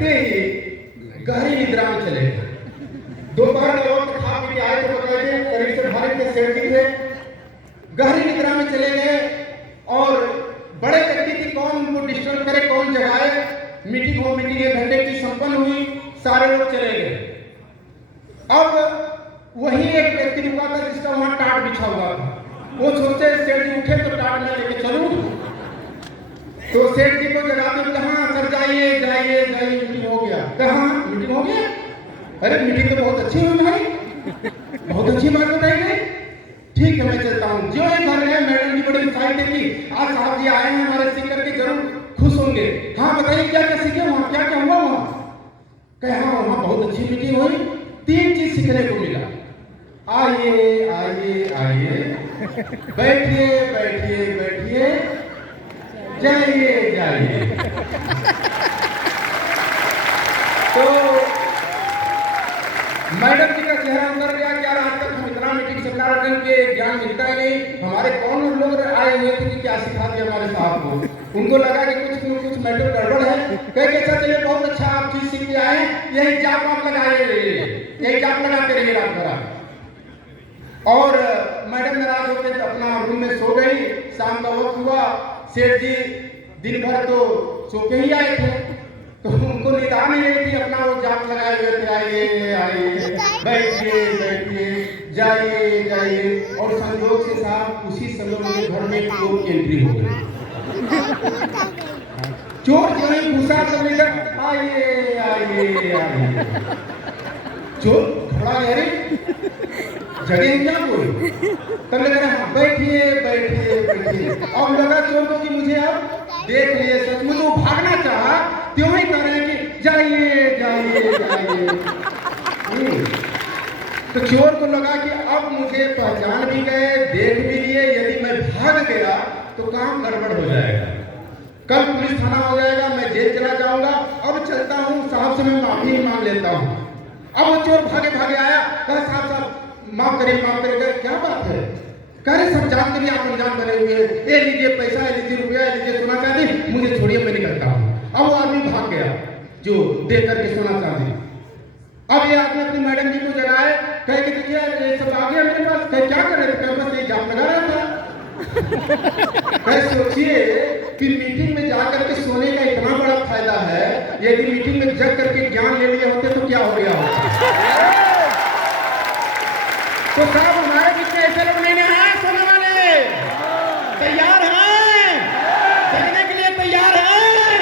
लगते ही गहरी निद्रा में चले गए। दोपहर का वक्त खा पी के आए तो बताइए करीब से भारत के सेठ जी थे, गहरी निद्रा में चले गए और बड़े व्यक्ति की कौन उनको डिस्टर्ब करे, कौन जगाए। मीटिंग हो, मीटिंग 1 घंटे की संपन्न हुई, सारे लोग चले गए। अब वही एक व्यक्ति रुका था जिसका वहां टाट बिछा हुआ था। वो सोचे सेठ जी उठे तो टाट में लेके चलूं, तो सेठ जी को जगाते हुए कहा सर जाइए जाइए जाइए, मीटिंग हो गया। कहा मीटिंग हो गया? अरे मीटिंग तो बहुत अच्छी हुई भाई, बहुत अच्छी बात बताई गई। ठीक है मैं चलता हूँ। जो एक घर गए, मैडम जी बड़ी उत्साहित देखी, आज साहब जी आए हैं हमारे सीख करके जरूर खुश होंगे। हाँ बताइए क्या क्या सीखे वहाँ, क्या क्या हुआ वहाँ? कहे हाँ वहाँ बहुत अच्छी मीटिंग हुई, 3 चीज सीखने को मिला। आइए आइए आइए, बैठिए बैठिए बैठिए, जाइए जाइए। तो मैडम जी का चेहरा उतर गया, क्या आज तक हम इतना मीटिंग से के ज्ञान मिलता ही नहीं, हमारे कौन लोग आए हुए थे कि क्या सिखा दिया हमारे साहब को। उनको लगा कि कुछ मैटर गड़बड़ है। कहे अच्छा चलिए बहुत अच्छा आप चीज सीख के आए, यही जाप आप लगाइए, यही जाप लगाते रहिए रात भर। और मैडम नाराज होकर अपना रूम में सो गई। शाम का वक्त हुआ, सेठ जी दिन भर तो सो के ही आए थे, तो उनको निदा नहीं रही थी, अपना वो जाप लगाए हुए थे, आइए आइए बैठिए बैठिए, जाइए जाइए। और संयोग से साहब उसी समय मेरे घर में चोर की एंट्री हो गई। चोर जो ही घुसा तो लेकर आइए आइए आइए, चोर खड़ा है, अरे जगह क्या कोई? तब लग रहा बैठिए बैठिए बैठिए। अब लगा चोर को कि मुझे अब देख लिए, सचमुच वो भागना चाहा, त्यों ही कह रहे हैं कि जाइए जाइए जाइए। तो चोर को लगा कि अब मुझे पहचान भी गए, देख भी लिए, यदि मैं भाग गया तो काम गड़बड़ हो जाएगा, कल पुलिस थाना हो जाएगा, मैं जेल चला जाऊंगा। अब चलता हूँ साहब से मैं माफी मांग लेता हूँ। अब वो चोर भागे भागे आया, कहा साहब साहब माफ करिए माफ करिए। क्या बात है? कह रहे सब जानते भी आप अनजान बने हुए हैं, ये लीजिए पैसा, ये लीजिए रुपया, ये लीजिए सोना चांदी, मुझे छोड़िए मैं निकलता हूँ। अब वो आदमी भाग गया जो दे करके सोना चांदी। अब ये आदमी अपनी मैडम जी को जगाए, कहे कि देखिए ये सब आ गया मेरे पास। कहे क्या कर रहे थे? बस ये जाप लगा रहा था। कहे सोचिए कि मीटिंग में जाकर के सोने का इतना बड़ा फायदा है, यदि मीटिंग में जग करके ज्ञान ले लिए होते तो क्या हो गया होता। तो साहब हमारे बीच में ऐसे लोग नहीं हैं, सोने वाले तैयार हैं, जगने के लिए तैयार हैं।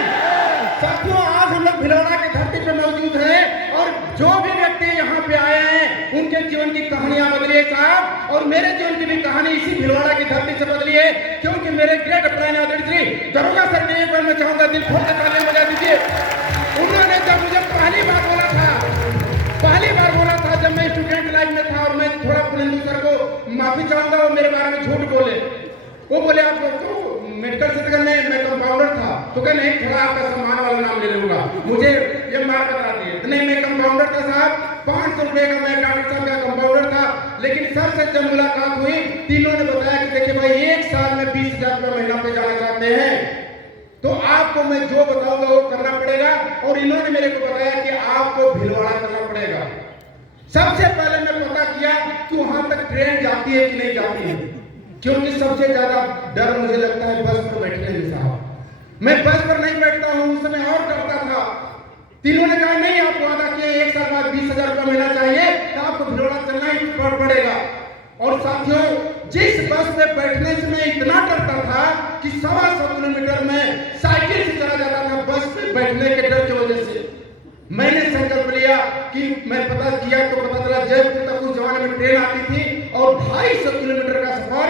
साथियों आज हम लोग भिलवाड़ा की धरती पे मौजूद हैं और जो भी व्यक्ति यहाँ पे आए हैं उनके जीवन की कहानियां बदली है साहब, और मेरे जीवन की भी कहानी इसी भिलवाड़ा की धरती से बदली है। क्योंकि मेरे ग्रेट अप्लाइन श्री दरोगा सर ने एक बार मैं चाहूंगा दिल खोल के ताली बजा दीजिए। उन्होंने जब मुझे पहली बार बोला था जब मैं स्टूडेंट लाइफ में था, और मैं थोड़ा पुलिंदु सर को माफी चाहूंगा, वो मेरे बारे में झूठ बोले। वो बोले आप तो मेडिकल क्षेत्र में मैं कंपाउंडर था, तो क्या नहीं थोड़ा आपका सम्मान वाला नाम ले लूंगा, मुझे ये मार बता दिए। नहीं मैं कंपाउंडर था साहब, 500 रुपए का मैं डॉक्टर साहब का कंपाउंडर था। लेकिन सर से जब मुलाकात हुई, तीनों ने बताया कि देखिए भाई 1 साल में 20,000 रुपये महीना पे जाना चाहते हैं तो आपको मैं जो बताऊंगा वो करना पड़ेगा। और इन्होंने मेरे को बताया कि आपको भिलवाड़ा करना पड़ेगा। सबसे पहले मैं पता किया कि वहां तक ट्रेन जाती है कि नहीं जाती है, क्योंकि सबसे ज्यादा डर मुझे लगता है बस पर बैठने में साहब। मैं बस पर नहीं बैठता हूं, उस समय और डरता था। तीनों ने कहा नहीं आप वादा किए 1 साल बाद 20,000 रुपया मिलना चाहिए, तो आपको भिलवाड़ा चलना ही पड़ेगा। और साथियों जिस बस में बैठने से मैं इतना डरता था कि 125 किलोमीटर में साइकिल से चला जाता था बस पे बैठने के डर की वजह से। मैंने संकल्प लिया कि मैं पता किया तो पता चला जयपुर तक उस जमाने में ट्रेन आती थी और 250 किलोमीटर का सफर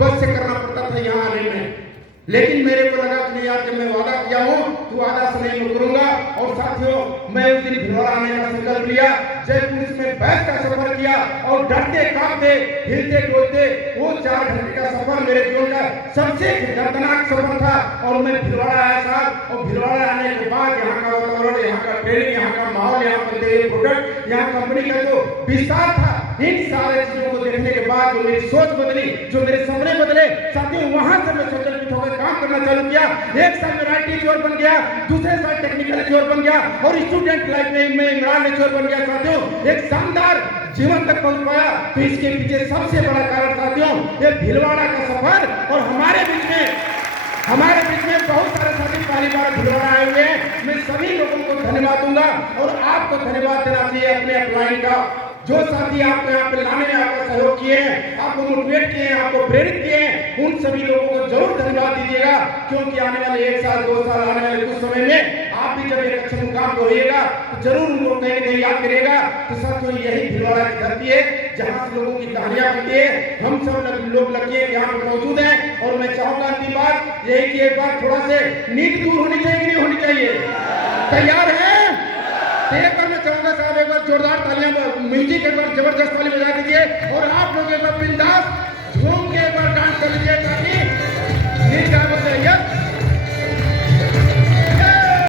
बस से करना पड़ता था यहाँ आने में। लेकिन मेरे को लगा कि नहीं यार जब मैं वादा किया हूँ तो वादा से नहीं मुकरूंगा। और साथियों मैं उस दिन भिलवाड़ा आने का संकल्प लिया, जयपुर में बैठ का सफर किया और डरते कांपते हिलते डोलते वो 4 घंटे का सफर मेरे जीवन का सबसे दर्दनाक सफर था। और मैं भिलवाड़ा आया साहब, और भिलवाड़ा आने के बाद यहाँ का वातावरण, यहाँ का ट्रेनिंग, यहाँ का माहौल, यहाँ पर प्रोडक्ट, यहाँ कंपनी का जो विस्तार था, इन सारे चीजों को देखने के बाद जो मेरी सोच बदली, जो मेरे सपने बदले साथियों वहां से मैं संकल्पित होकर काम करना चालू किया। एक साल में राइट इंश्योर बन गया, दूसरे साल टेक्निकल इंश्योर बन गया और स्टूडेंट लाइफ में मैं इमरान इंश्योर बन गया। साथियों, एक शानदार जीवन तक पहुंच पाया। तो इसके पीछे सबसे बड़ा कारण साथियों ये भीलवाड़ा का सफर और हमारे बीच में बहुत सारे साथी पहली बार भीलवाड़ा आए हुए हैं। मैं सभी लोगों को धन्यवाद दूंगा और आपको धन्यवाद देना चाहिए अपने अपलाइन का। जो साथी आपको यहाँ पे लाने में आपका सहयोग किए हैं, आपको मोटिवेट किए हैं, आपको प्रेरित किए हैं, उन सभी लोगों को जरूर धन्यवाद दीजिएगा। क्योंकि आने वाले 1 साल 2 साल आने वाले कुछ समय में आप भी जब एक अच्छे मुकाम पर होइएगा तो जरूर उनको कहीं न कहीं याद करिएगा। तो साथियों, यही भीलवाड़ा की धरती है जहाँ से लोगों की कहानियां बनती है। हम सब लोग लगे यहाँ पे मौजूद हैं और मैं चाहूंगा अंतिम बात यही कि एक बार थोड़ा से नींद दूर होनी चाहिए कि नहीं होनी चाहिए? तैयार है? एक बार मैं चाहूंगा साहब एक बार जोरदार तालियां, म्यूजिक एक बार जबरदस्त ताली बजा दीजिए और आप लोग एक बार बिंदास झूम के एक बार डांस कर लीजिए ताकि नींद आ जाए।